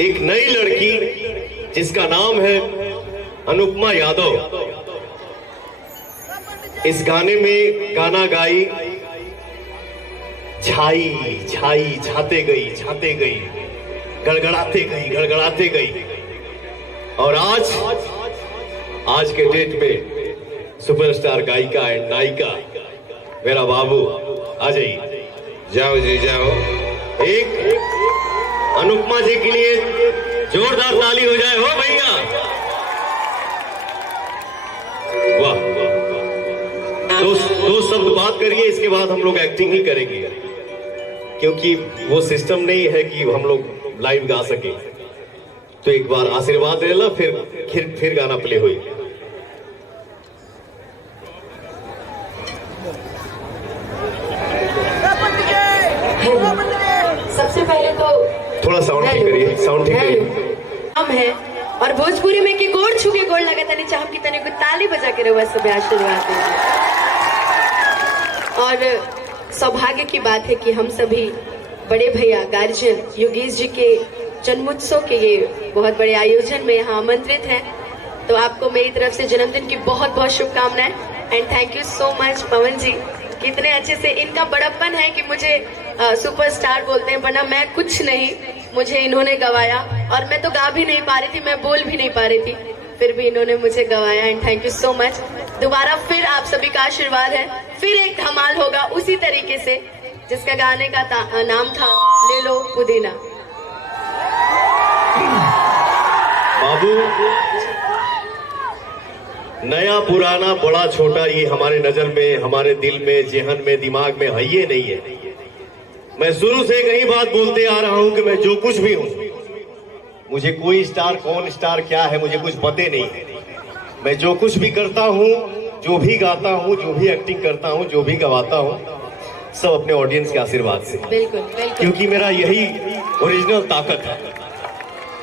एक नई लड़की जिसका नाम है अनुपमा यादव इस गाने में गाना गाई, छाई छाई छाते गई, गड़गड़ाते गई और आज के डेट में सुपरस्टार गायिका एंड नायिका मेरा बाबू आ जाइए। जाओ जी जाओ। एक अनुपमा जी के लिए जोरदार ताली हो जाए। हो भैया, वाह। दो शब्द बात करिए, इसके बाद हम लोग एक्टिंग ही करेंगे, क्योंकि वो सिस्टम नहीं है कि हम लोग लाइव गा सके। तो एक बार आशीर्वाद ले लो, फिर गाना प्ले हुई। सबसे पहले तो थोड़ा साउंड ठीक करिए, साउंड ठीक करिए। हम है और भोजपुरी में कि गोड़ छू के गोड़ लगा तनी चाह की तनी को ताली बजा के रहुआ सब आशीर्वाद दीजिए। और सौभाग्य की बात है कि हम सभी बड़े भैया गार्जियन योगेश जी के जन्मोत्सव के ये बहुत बड़े आयोजन में यहाँ आमंत्रित हैं। तो आपको मेरी तरफ से जन्मदिन की बहुत बहुत शुभकामनाएं and thank you so much Pawan ji. कितने अच्छे से इनका बड़प्पन है कि मुझे सुपरस्टार बोलते हैं, वरना मैं कुछ नहीं, मुझे इन्होंने गवाया और मैं तो गा भी नहीं पा रही थी, मैं बोल भी नहीं पा रही थी, फिर भी इन्होंने मुझे गवाया and thank you so much. दोबारा फिर आप सभी का आशीर्वाद है, फिर एक धमाल होगा उसी तरीके से जिसका गाने का नाम था ले लो पुदीना। बाबू, नया पुराना बड़ा छोटा ये हमारे नजर में, हमारे दिल में, जेहन में, दिमाग में है ये नहीं है। मैं शुरू से कई बात बोलते आ रहा हूं कि मैं जो कुछ भी हूं, मुझे कोई स्टार कौन स्टार क्या है मुझे कुछ पते नहीं। मैं जो कुछ भी करता हूं, जो भी गाता हूं, जो भी एक्टिंग करता हूं, जो भी गवाता हूं, सब अपने ऑडियंस के आशीर्वाद से। बिल्कुल बिल्कुल, क्योंकि मेरा यही ओरिजिनल ताकत है।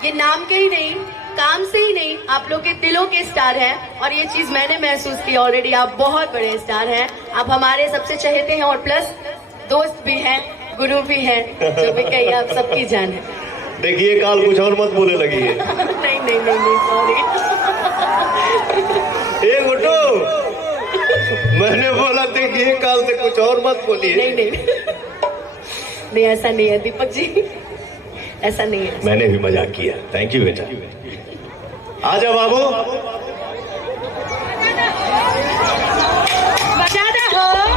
ये नाम के ही नहीं, काम से ही नहीं, आप लोग के दिलों के स्टार हैं और ये चीज मैंने महसूस की ऑलरेडी। आप बहुत बड़े स्टार हैं, आप हमारे सबसे चहेते हैं और प्लस दोस्त भी हैं, गुरु भी हैं, जो भी कहिए आप सबकी जान है। देखिए काल कुछ और मत बोले लगी है। नहीं नहीं नहीं नहीं सॉरी। ए गुड्डू, मैंने बोला देखिए काल से कुछ और मत बोलिए। नहीं नहीं नहीं, ऐसा नहीं है दीपक जी, ऐसा नहीं है। मैंने भी मजाक किया। थैंक यू बेटा। आजा बाबू।